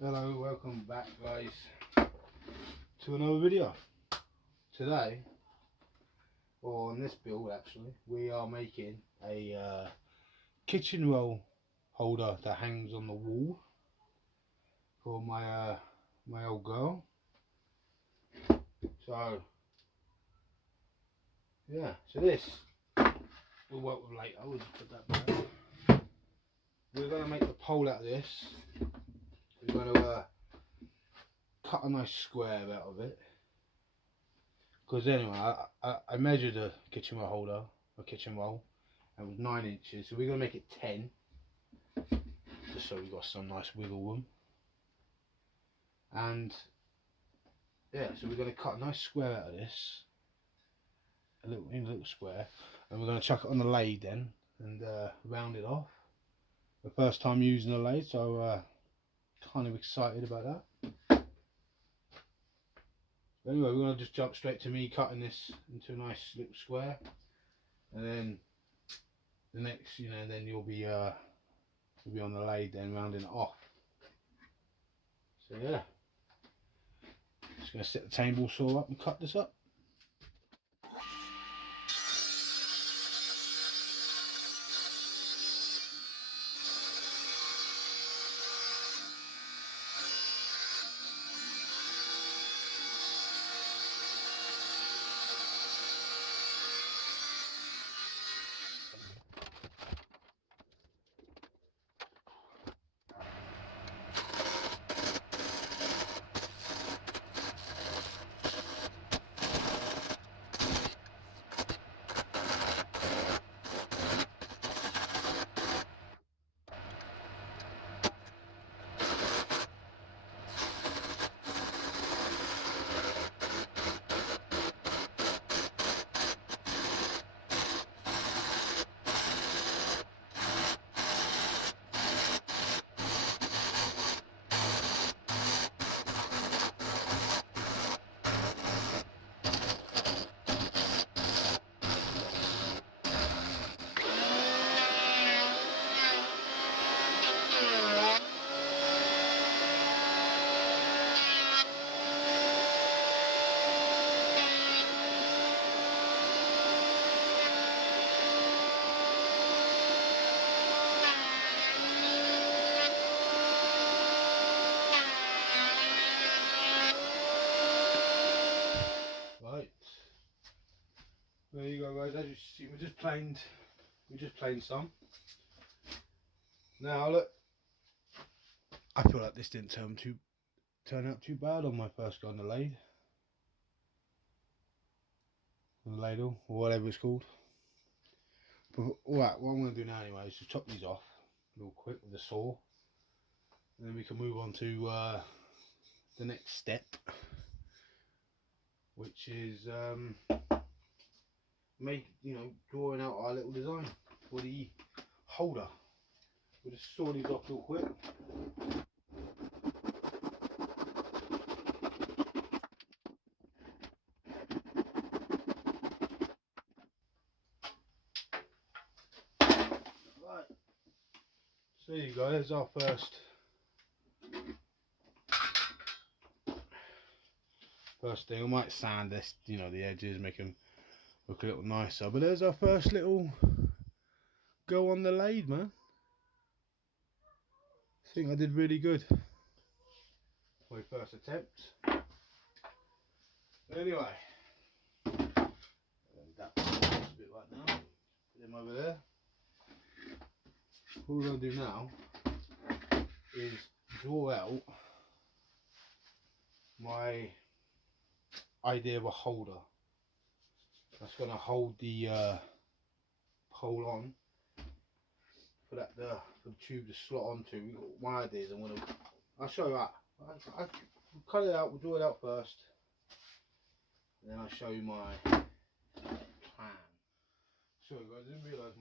Hello, welcome back guys to another video. Today, or on this build actually, we are making a kitchen roll holder that hangs on the wall for my old girl. So yeah, so this we'll work with later. We'll just put that back. We're going to make the pole out of this. We're going to cut a nice square out of it. Because anyway, I measured a kitchen roll holder, a kitchen roll, and it was 9 inches. So we're going to make it 10, just so we've got some nice wiggle room. And yeah, so we're going to cut a nice square out of this, a little square, and we're going to chuck it on the lathe then and round it off. The first time using the lathe, so kind of excited about that. Anyway, we're going to just jump straight to me cutting this into a nice little square, and then the next, then you'll be on the lathe then rounding it off. So yeah, just going to set the table saw up and cut this up. Right, there you go guys, as you see we just planed some. Now look, I feel like this didn't turn out too bad on my first go on the lathe. On the ladle, or whatever it's called. But alright, what I'm going to do now anyway is just chop these off real quick with the saw. And then we can move on to the next step, which is drawing out our little design for the holder. We'll just saw these off real quick. Right, so there you go, there's our first thing. I might sand this, the edges, make them look a little nicer, but there's our first little go on the lathe, man. I think I did really good. My first attempt. Anyway, that bit right now. Put them over there. What we're going to do now is draw out my idea of a holder that's going to hold the pole on for the tube to slot onto. My idea is I'll show you that. I'll cut it out, we'll draw it out first, and then I'll show you my plan. Sorry guys, I didn't realise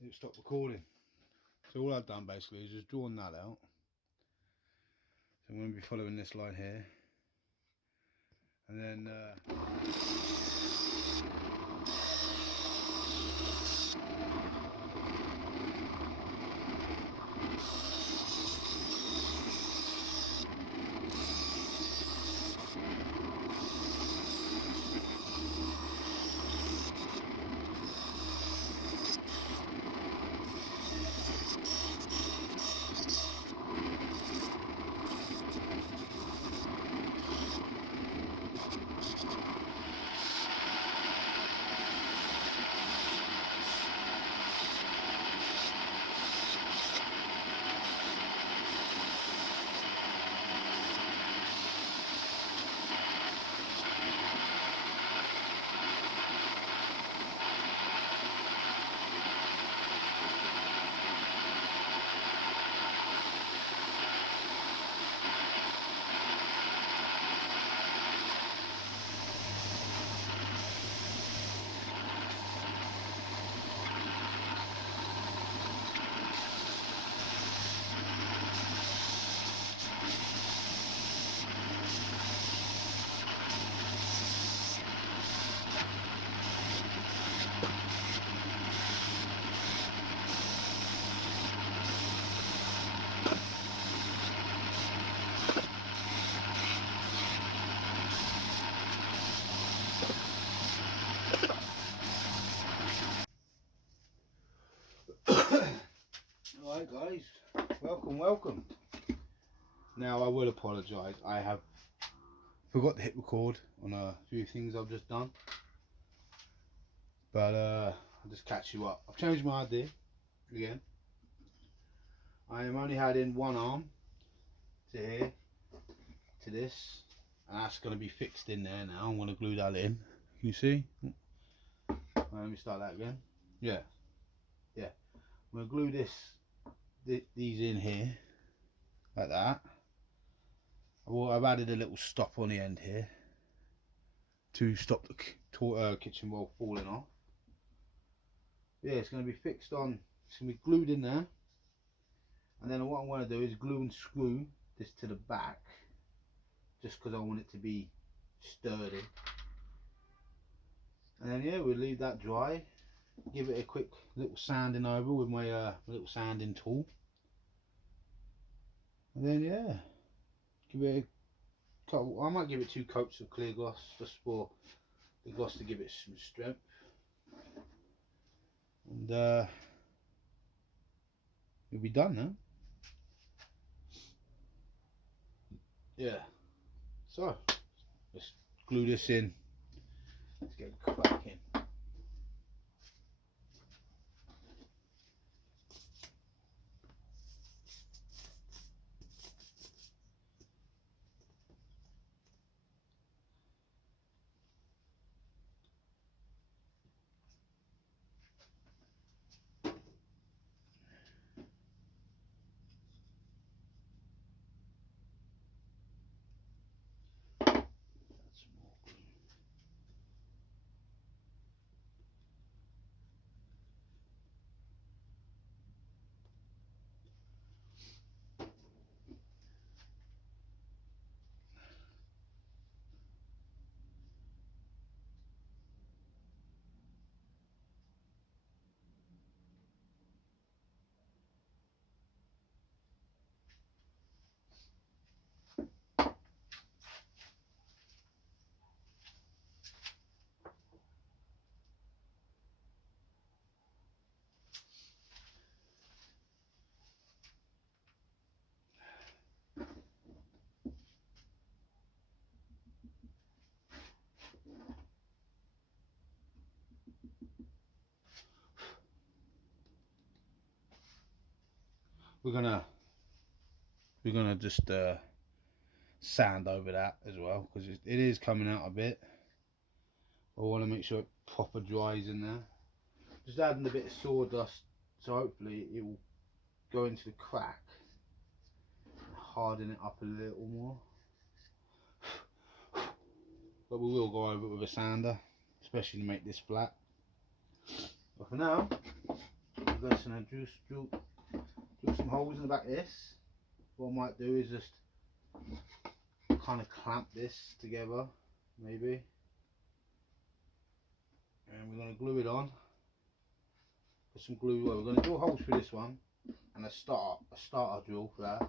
didn't stop recording. So all I've done basically is just drawn that out. So I'm going to be following this line here, and then Welcome, welcome. Now I will apologise. I have forgot to hit record on a few things I've just done. But I'll just catch you up. I've changed my idea again. I am only adding one arm to here, to this, and that's going to be fixed in there now. I'm going to glue that in. Can you see? Let me start that again. Yeah. I'm going to glue these in here, like that. I've added a little stop on the end here to stop the kitchen wall falling off. Yeah, it's going to be fixed on, it's going to be glued in there. And then what I want to do is glue and screw this to the back, just because I want it to be sturdy. And then yeah, we'll leave that dry, give it a quick little sanding over with my little sanding tool. And then yeah, give it a couple, I might give it 2 coats of clear gloss just for the gloss to give it some strength. And we'll be done now. Yeah, so let's glue this in. Let's get it back in. We're gonna just sand over that as well, because it is coming out a bit. I want to make sure it proper dries in there. Just adding a bit of sawdust, so hopefully it will go into the crack and harden it up a little more. But we will go over it with a sander, especially to make this flat. But for now, we're just going to drill some holes in the back of this. What I might do is just kind of clamp this together, maybe. And we're going to glue it on. Put some glue. Well, we're going to drill holes for this one, and a starter drill for that.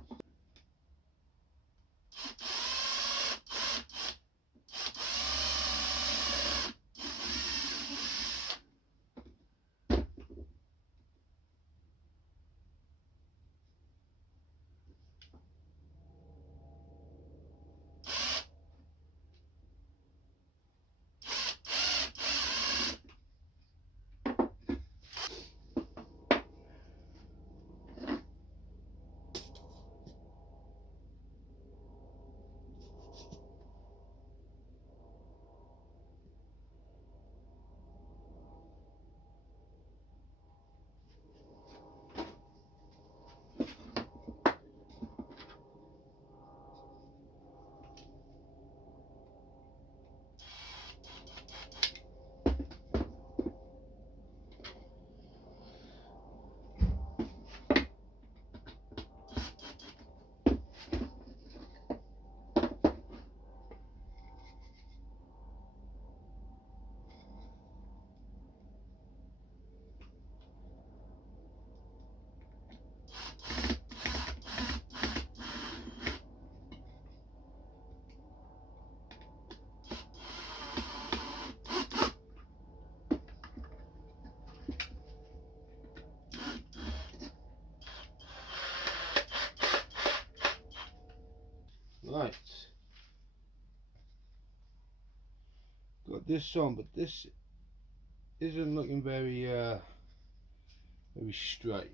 Right. Got this on, but this isn't looking very very straight.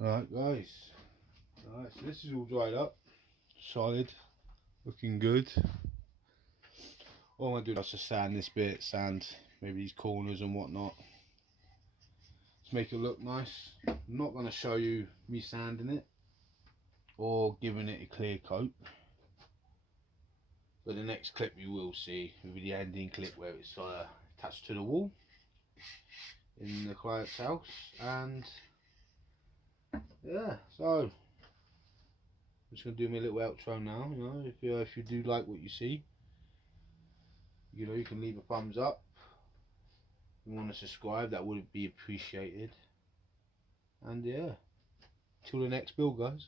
Alright guys, alright, so this is all dried up, solid, looking good. All I'm going to do is just sand this bit, sand maybe these corners and whatnot, to make it look nice. I'm not going to show you me sanding it or giving it a clear coat, but the next clip you will see will be the ending clip where it's attached to the wall in the client's house. And yeah, so I'm just going to do my little outro now. You know, if you do like what you see, you know, you can leave a thumbs up. If you want to subscribe, that would be appreciated. And yeah, till the next build, guys.